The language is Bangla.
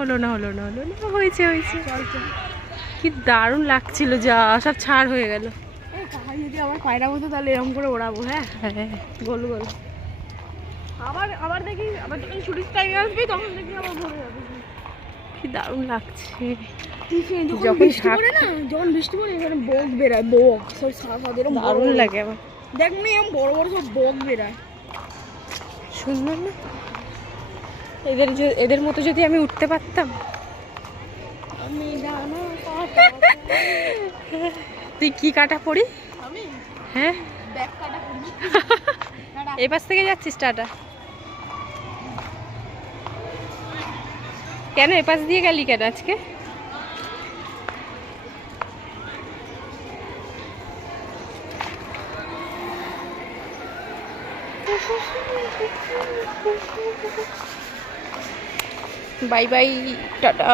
হলো না হলো না হলো না, হয়েছে হয়েছে। কি দারুণ লাগছিল, যা সব ছাড় হয়ে গেল। যদি আবার পায়রা মতো তাহলে এরকম করে ওড়াবো। হ্যাঁ হ্যাঁ গোল গোল। আবার আবার দেখি আবার যখন ছুটির টাইম আসবে তখন দেখি আবার ভরে যাবে। কি দারুণ লাগছে। যখন বৃষ্টি পড়ে না, যখন বৃষ্টি পড়ে এখানে বক বেরায়, বক সব সাদা দারুণ লাগে আমার। দেখ না এরকম বড় বড় সব বক বেরায়, সুন্দর না? এদের মতো যদি আমি উঠতে পারতাম। আমি জানো তুই কি কাটা পড়ি? আমি হ্যাঁ ব্যাগ কাটা পড়ি। এই পাশ থেকে যাচ্ছিস টাটা? কেন এপাশ দিয়ে গেলি কেন আজকে? Bye bye tata.